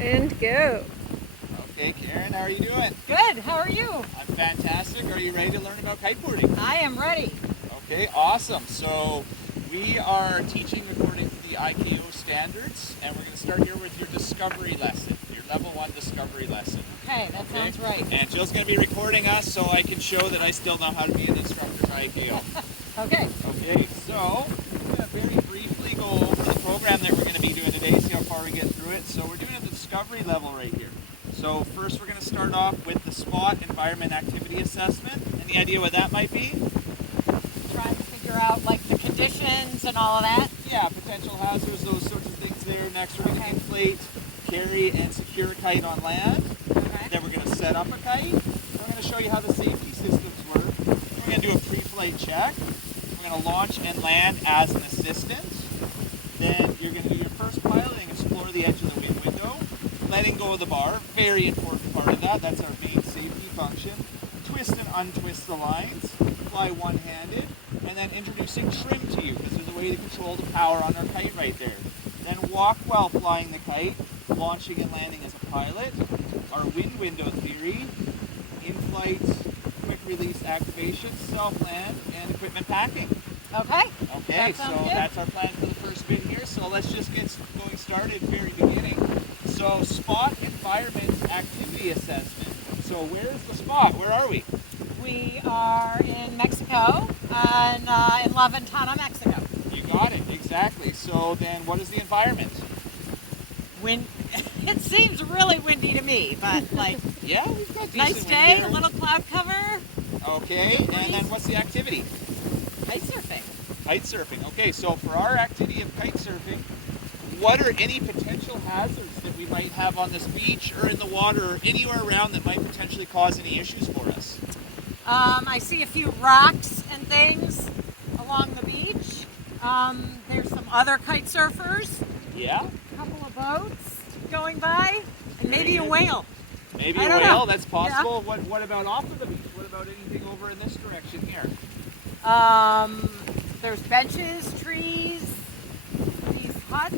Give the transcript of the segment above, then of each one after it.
And go. Okay, Karen, how are you doing? Good. How are you? I'm fantastic. Are you ready to learn about kiteboarding? I am ready. Okay, awesome. So we are teaching according to the IKO standards, and we're going to start here with your discovery lesson, your level 1 discovery lesson. Okay, that sounds right. And Jill's going to be recording us so I can show that I still know how to be an instructor for IKO. Okay. Okay, so I'm going to very briefly go over the program that we're going to be doing today, see how far we get through it. So we're doing it at the discovery level right here. So first we're going to start off with the SPOT environment activity assessment. Any idea what that might be? Trying to figure out like the conditions and all of that. Yeah, potential hazards, those sorts of things there. Next we're going to inflate, carry, and secure a kite on land. Okay. Then we're going to set up a kite. We're going to show you how the safety systems work. We're going to do a pre-flight check. We're going to launch and land as an assistant. Then you're going to do your first piloting, explore the edge of the wind window. Letting go of the bar, very important part of that. That's our main safety function. Twist and untwist the lines. Fly one-handed. And then introducing trim to you, because there's a way to control the power on our kite right there. Then walk while flying the kite, launching and landing as a pilot. Our wind window theory, in-flight, quick release activation, self-land, and equipment packing. Okay. Okay, That so sounds good. that's our plan for the first bit here. So let's just get going started very beginning. So SPOT environment activity assessment. So where's the spot? Where are we? We are in Mexico, in La Ventana, Mexico. You got it, exactly. So then what is the environment? Wind. It seems really windy to me, but like Yeah, we've got decent nice wind day, here. a little cloud cover, Okay, and then what's the activity? kite surfing. Kite surfing. Okay, so for our activity of kite surfing, what are any potential hazards that we might have on this beach or in the water or anywhere around that might potentially cause any issues for us? I see a few rocks and things along the beach. There's some other kite surfers, Yeah, a couple of boats going by, and maybe a good. whale. maybe I a don't whale, know. that's possible. What about off of the beach? What about anything over in this direction here? There's benches, trees, these huts.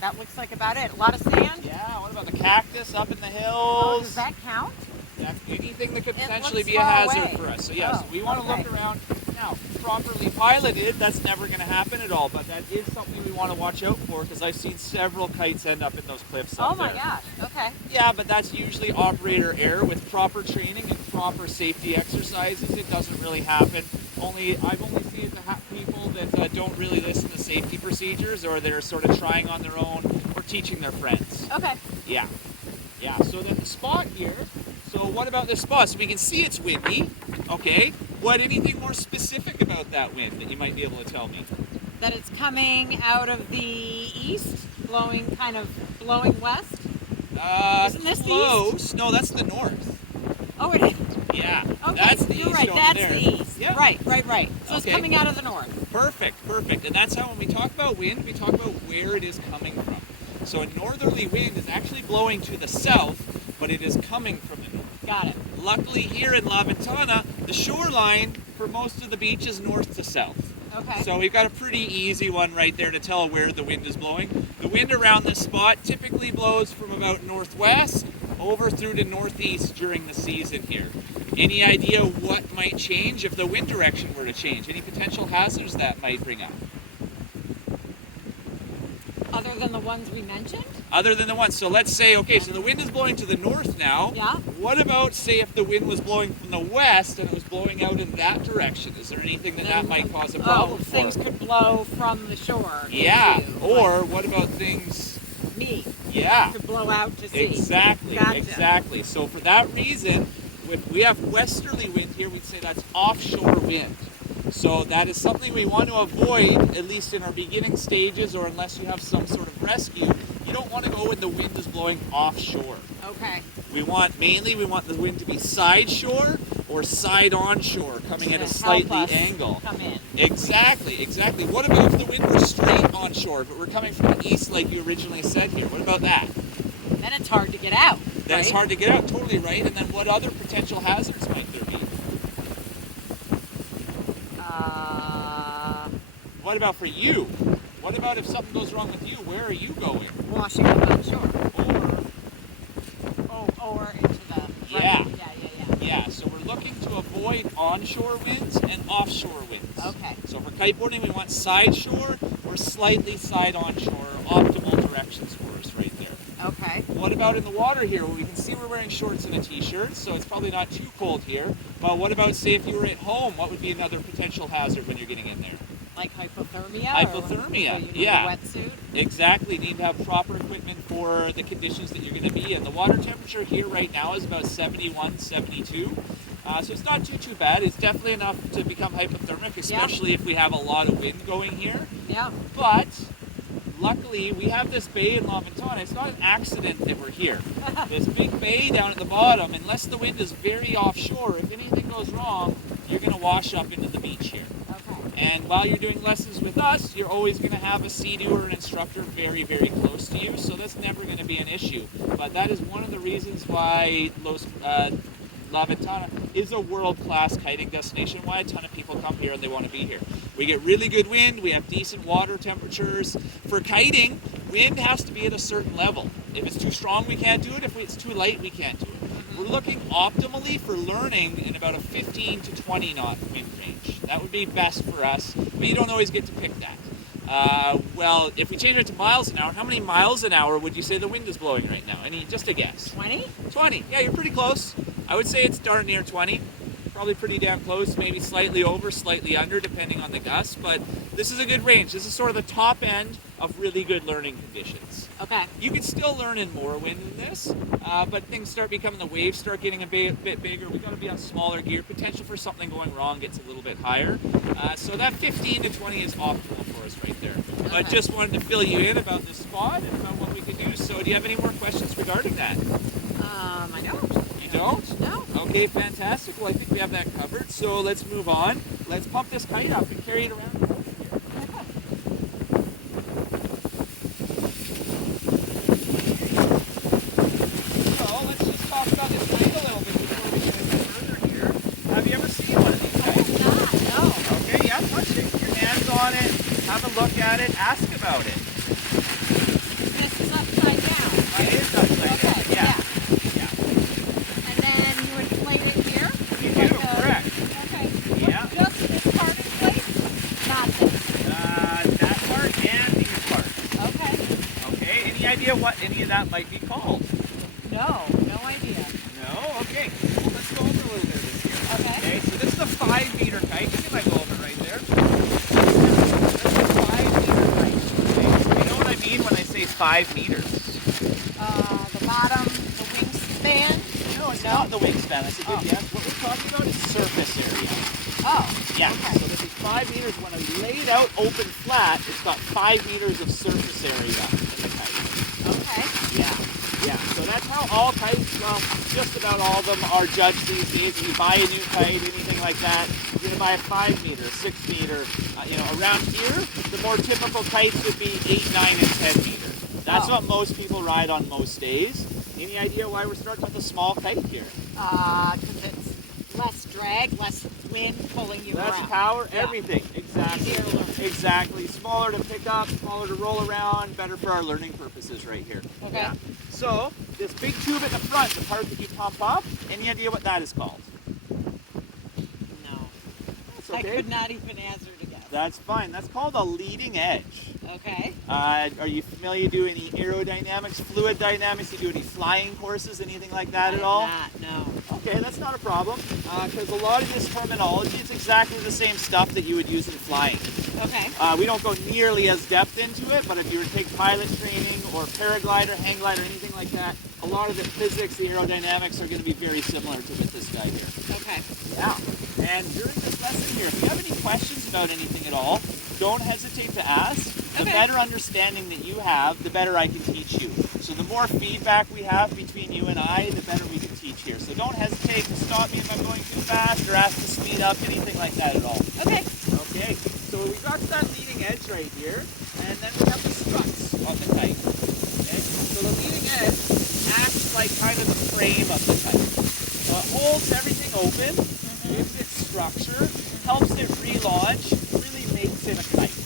That looks like about it. A lot of sand. Yeah, what about the cactus up in the Oh, hills? does that count? That's anything that could It potentially looks be a far hazard away. for us. So yes, Oh, we want to okay. look around. Now, properly piloted, that's never going to happen at all, but that is something we want to watch out for because I've seen several kites end up in those cliffs up Oh my there. gosh. Okay. Yeah, but that's usually operator error. With proper training and proper safety exercises, it doesn't really happen. I've only seen it to people that don't really listen to safety procedures, or they're sort of trying on their own or teaching their friends. Okay. Yeah. So then the spot here. So what about this spot? So we can see it's windy. Okay. Anything more specific about that wind that you might be able to tell me? That it's coming out of the east, blowing west. Isn't this the close. east? No, that's the north. Oh, it is. Yeah. Okay. That's the You're east right. over That's there. the east. Yeah. Right. So it's Okay. coming out of the north. Perfect. And that's how when we talk about wind, we talk about where it is coming from. So a northerly wind is actually blowing to the south, but it is coming from the north. Got it. Luckily here in La Ventana, the shoreline for most of the beach is north to south. Okay. So we've got a pretty easy one right there to tell where the wind is blowing. The wind around this spot typically blows from about northwest over through to northeast during the season here. Any idea what might change if the wind direction were to change? Any potential hazards that might bring up? Other than the ones we mentioned? Other than the ones, so let's say, okay, so the wind is blowing to the north now. Yeah. What about, say, if the wind was blowing from the west and it was blowing out in that direction? Is there anything that might cause a problem for? Things could blow from the shore. to Yeah, you, or what about things? like me. Yeah, To blow out to sea. exactly, Gotcha. exactly. So for that reason, if we have westerly wind here, we'd say that's offshore wind. So that is something we want to avoid, at least in our beginning stages, or unless you have some sort of rescue. You don't want to go when the wind is blowing offshore. Okay. We want the wind to be side shore or side onshore, coming at a To slightly help us angle. Come in. Exactly. What about if the wind were straight onshore, if it were coming from the east like you originally said here? What about that? Then it's hard to get out. Then it's right? hard to get out, totally right. And then what other potential hazards might there be? What about for you? What about if something goes wrong with you? Where are you going? Washing up on shore. Or, Or into the... Yeah. Right. yeah, so we're looking to avoid onshore winds and offshore winds. Okay. So for kiteboarding, we want side shore or slightly side onshore, optimal directions for us right there. Okay. What about in the water here? Well, we can see we're wearing shorts and a t-shirt, so it's probably not too cold here. But what about, say, if you were at home, what would be another potential hazard when you're getting in there? Like hypothermia? Hypothermia, So you need yeah. a wetsuit? Exactly. You need to have proper equipment for the conditions that you're going to be in. The water temperature here right now is about 71, 72. So it's not too bad. It's definitely enough to become hypothermic, especially if we have a lot of wind going here. Yeah. But luckily, we have this bay in La Ventana. It's not an accident that we're here. This big bay down at the bottom, unless the wind is very offshore, if anything goes wrong, you're going to wash up into the beach here. Okay. And while you're doing lessons with us, you're always going to have a sea-doo or an instructor very, very close to you, so that's never going to be an issue. But that is one of the reasons why La Ventana is a world-class kiting destination, why a ton of people come here and they want to be here. We get really good wind, we have decent water temperatures. For kiting, wind has to be at a certain level. If it's too strong, we can't do it. If it's too light, we can't do it. We're looking optimally for learning in about a 15 to 20 knot wind range. That would be best for us, but you don't always get to pick that. Well, if we change it to miles an hour, how many miles an hour would you say the wind is blowing right now? Just a guess. 20? 20. Yeah, you're pretty close. I would say it's darn near 20. Probably pretty damn close, maybe slightly over, slightly under, depending on the gusts. But this is a good range. This is sort of the top end of really good learning conditions. Okay. You can still learn in more wind than this, but things start becoming, the waves start getting a bit bigger. We've got to be on smaller gear. Potential for something going wrong gets a little bit higher. So that 15 to 20 is optimal for us right there. Okay. But just wanted to fill you in about this spot and about what we can do. So do you have any more questions regarding that? I don't. You don't? No. Okay, fantastic. Well, I think we have that covered. So let's move on. Let's pump this kite up and carry it around. So let's just talk about this kite a little bit before we get any further here. Have you ever seen one of these kites? No. Okay, yeah, touch it. Get your hands on it. Have a look at it. Ask about it. This is upside down. It is upside down. Okay, Yeah. And then you inflate it here? You do, correct. Okay. Yeah. Just this part inflate? Not this. That part and these parts. Okay. Okay, any idea what any of that might be called? No idea. No? Okay. Well, let's go over a little bit of this here. Okay. So this is a 5-meter kite. You might go over it right there. That's a 5-meter kite. Okay. So you know what I mean when I say 5 meters? The bottom, the wingspan? No, it's not the wingspan. That's a good guess. What we're talking about is surface area. Oh. Yeah. Okay. So this is 5 meters. When I lay it out open flat, it's got 5 meters of surface area in the kite. Okay. Yeah, so that's how all kites, well, just about all of them are judged these days. If you buy a new kite, anything like that, you're going to buy a 5 meter, 6 meter. Around here, the more typical kites would be 8, 9, and 10 meters. That's what most people ride on most days. Any idea why we're starting with a small kite here? Because it's less drag, less wind pulling you Less around. power, Yeah. everything. Exactly. Easier to learn. Exactly. Smaller to pick up, smaller to roll around, better for our learning purposes right here. Okay. Yeah. So, this big tube at the front, the part that you pump up, any idea what that is called? No. That's I okay. could not even answer to guess. That's fine. That's called a leading edge. Okay. Are you familiar? Do any aerodynamics, fluid dynamics? You do any flying courses, anything like that at all? No. Okay, that's not a problem, because a lot of this terminology is exactly the same stuff that you would use in flying. Okay. We don't go nearly as depth into it, but if you were to take pilot training or paraglider, hang glider, anything like that, a lot of the physics, the aerodynamics are going to be very similar to with this guy here. Okay. Yeah. And during this lesson here, if you have any questions about anything at all, don't hesitate to ask. The Okay. better understanding that you have, the better I can teach you. So the more feedback we have between you and I, the better we can teach here. So don't hesitate to stop me if I'm going too fast or ask to speed up, anything like that at all. Okay. Okay, so we got that leading edge right here, and then we have the struts on the kite. Okay, so the leading edge acts like kind of the frame of the kite. So it holds everything open, gives it structure, helps it relaunch, really makes it a kite.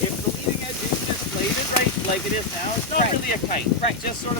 If the leading edge is just like it is now, it's not Right. really a kite. Right. It's just sort of